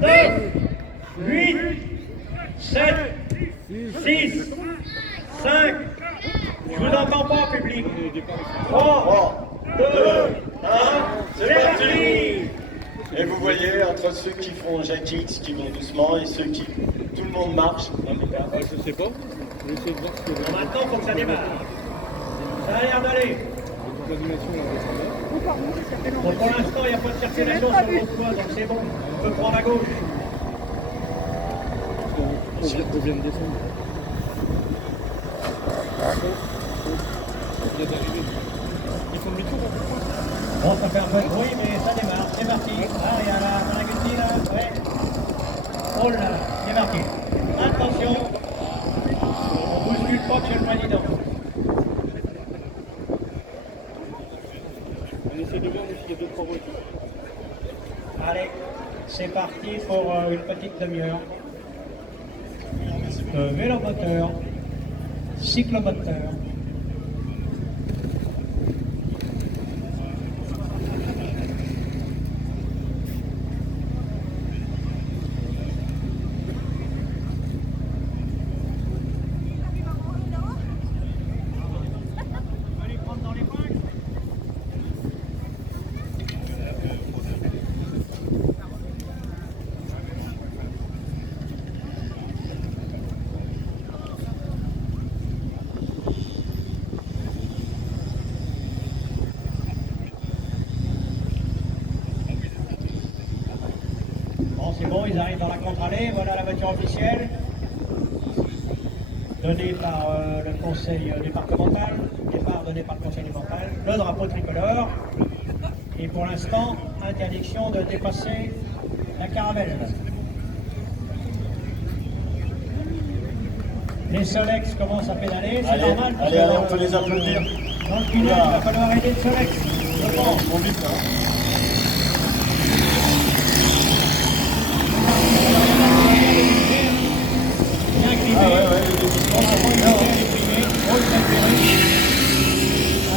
9, 8, 7, 6, 5, je vous entends pas, public. 3, 2, 1, c'est parti! Et vous voyez, entre ceux qui font Jack X, qui vont doucement, et ceux qui... Tout le monde marche. Je sais pas. Je vais essayer de voir ce que... Bon, maintenant, il faut que ça démarre. Ça a l'air d'aller. Bon, pour l'instant, il n'y a pas de circulation sur l'autre voie, donc c'est bon. On peut prendre à gauche. On vient de descendre. Il vient d'arriver. Ils font demi-tour en fait. Bon, ça fait un peu de bruit, mais ça démarre. C'est parti. Ah, il y a la gueule là. Ouais. Oh là là, c'est parti. Attention. On ne bouscule pas, monsieur le président. On essaie de voir s'il y a 2-3 voitures. Allez, c'est parti pour une petite demi-heure. Vélomoteur, cyclomoteur. C'est bon, ils arrivent dans la contre-allée, voilà la voiture officielle, donnée par le conseil départemental, départ donné par le conseil départemental, le drapeau tricolore, et pour l'instant, interdiction de dépasser la caravelle. Les Solex commencent à pédaler, c'est normal. Allez, on peut les applaudir. Dans le tunnel, il va falloir aider le Solex. Je pense. Bon, vite, hein. Ah ouais,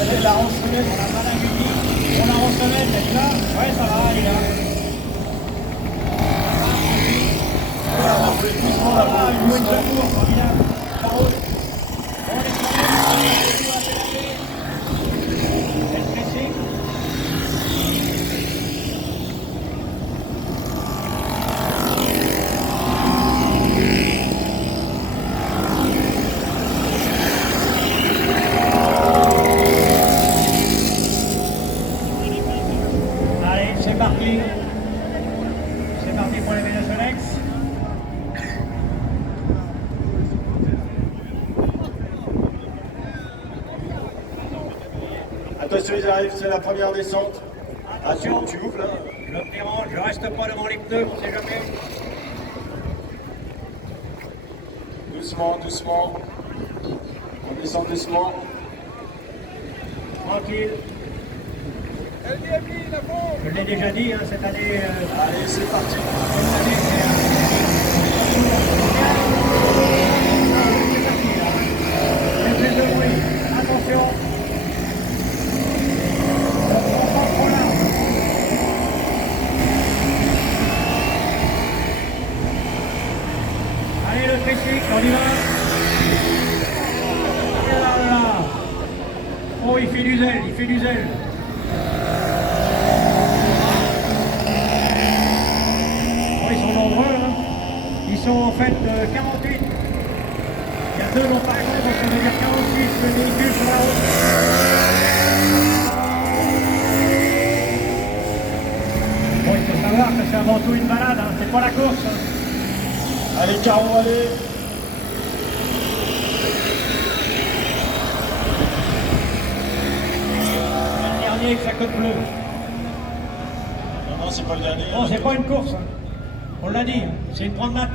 allez, la ronçonnette, on a pas d'inquiétude. On la ronçonnette, elle est là. Ouais, ça va, elle est là. Voilà, une bonne secours, formidable. Par route. On est quand même à pédaler. Elle est pressée. C'est parti pour les vélos Solex. Attention, ils arrivent, c'est la première descente. Attention, tu ouvres là. l'opérant, je reste pas devant les pneus, on sait jamais. Doucement, doucement. On descend doucement. Tranquille. Je l'ai déjà dit, hein, cette année. Allez, c'est parti. Cette année, c'est plus de bruit. Attention. Allez, le tricycle, on y va. Et là, là. Oh, il fait du zèle, il fait du zèle. Ils sont nombreux, hein. Ils sont en fait 48. Il y a deux non par exemple, donc ça veut dire 46 véhicules sur la route. Bon, il faut savoir que c'est avant tout une balade, hein. C'est pas la course. Hein. Allez, Caro, allez. Le dernier avec sa côte bleue. Non, non, c'est pas le dernier. Non, c'est pas une course. Hein. On l'a dit, hein. C'est une promenade.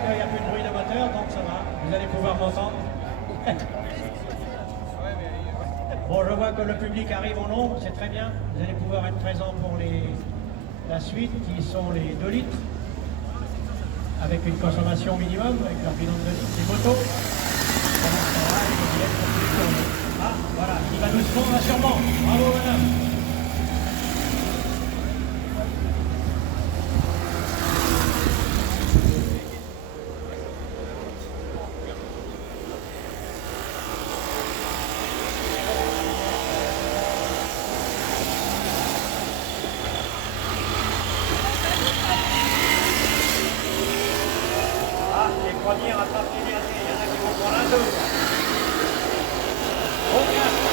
qu'il n'y a plus de bruit de moteur, donc ça va. Vous allez pouvoir m'entendre. Bon, je vois que le public arrive en nombre, c'est très bien. Vous allez pouvoir être présents pour la suite, qui sont les 2 litres, avec une consommation minimum, avec leur bilan de 2 litres. Les motos, pendant ce temps-là, les mobilettes continuent de tourner. Ah, voilà, il va doucement, va sûrement. Bravo, madame. Les premiers rattrapent les derniers, il y en a qui vont prendre un dos. Au casque.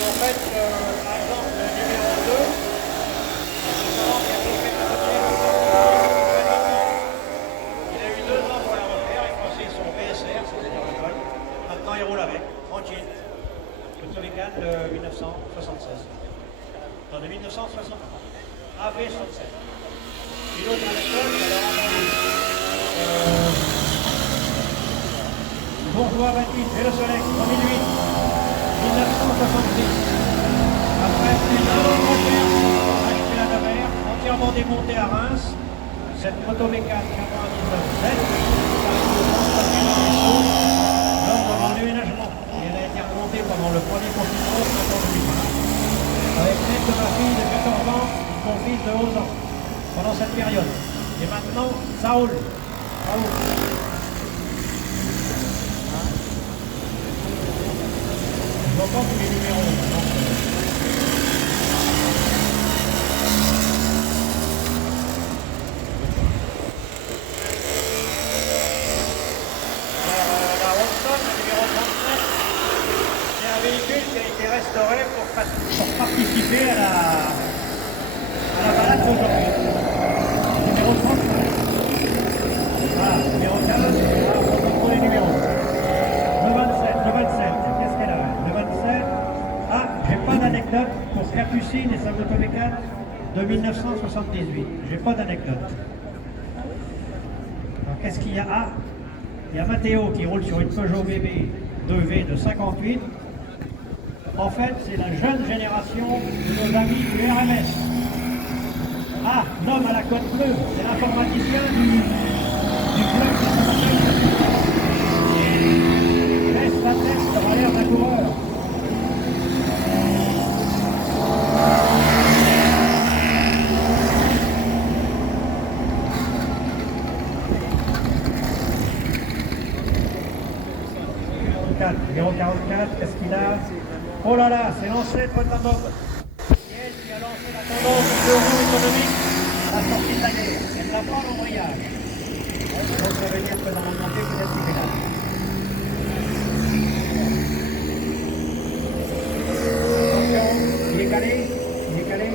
En fait, par exemple, le numéro 2, il a eu 2 ans pour la refaire, il passait son BSR, c'est-à-dire le code. Maintenant, il roule avec, tranquille. Automécane de 1976. Non, de 1960. AV67. Une autre anecdote, alors attendez. Bourgeois Baptiste et le Soleil, 2008. 1970. Après plus d'un an de recherche, on a acheté la Nevers, entièrement démontée à Reims. Cette motomécane 99Z, lors de mon déménagement. Et elle a été remontée pendant le premier confinement au printemps 2020. Avec l'aide de ma fille de 14 ans et mon fils de 11 ans. Pendant cette période. Et maintenant, ça roule. Ça roule. Je vois pas tous les numéros. La Watson, le numéro 37, c'est un véhicule qui a été restauré pour participer à la balade d'aujourd'hui. Numéro 35. Voilà, numéro 15, voilà, on va pour les numéros. Le 27, qu'est-ce qu'elle a? Le 27, ah, j'ai pas d'anecdote pour Capucine et sa motomécane de 1978. J'ai pas d'anecdote. Alors qu'est-ce qu'il y a? Ah, il y a Mathéo qui roule sur une Peugeot BB 2V de 58. En fait, c'est la jeune génération de nos amis du RMS. Ah, l'homme à la côte bleue, c'est l'informaticien du club de laisse la tête sur l'air d'un coureur. Numéro 44, qu'est-ce qu'il a? Oh là là, c'est l'ancêtre Bob. C'est elle qui a lancé la tendance de roue économique à la sortie de la guerre. Elle n'a pas l'embrayage. Donc ça veut dire que dans mon montée, vous êtes pénal. Attention, il est calé. Il est calé.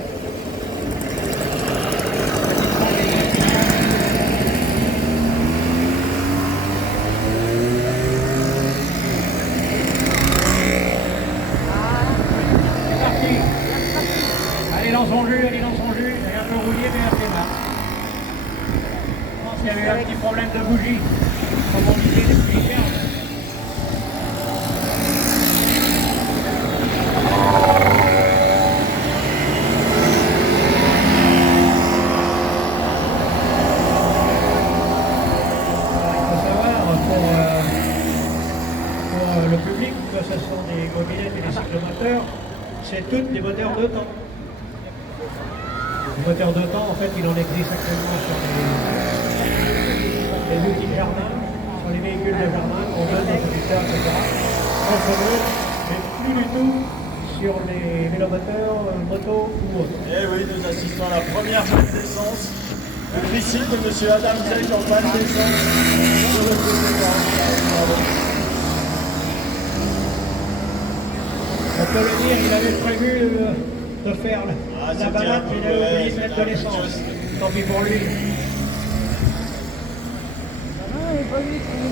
Elle est dans son jus, elle est dans son jus, elle est un peu rouillée mais elle démarre. Je pense qu'il y avait un petit problème de bougie, comme on disait les militaires. Il faut savoir pour le public que ce sont des mobilettes et des cyclomoteurs, c'est toutes des moteurs de temps. Le moteur de temps, en fait, il en existe actuellement sur les outils de jardin, sur les véhicules de jardin, qu'on donne aux producteurs, etc. Mais plus du tout sur les vélomoteurs, motos ou autres. Eh oui, nous assistons à la première chaîne d'essence Le tricycle de M. Adam Zech en panne d'essence sur le côté droit. On peut le dire, il avait prévu de faire la balade, mais il a oublié de mettre de l'essence. Tant pis pour lui. Ah, il est pas vite.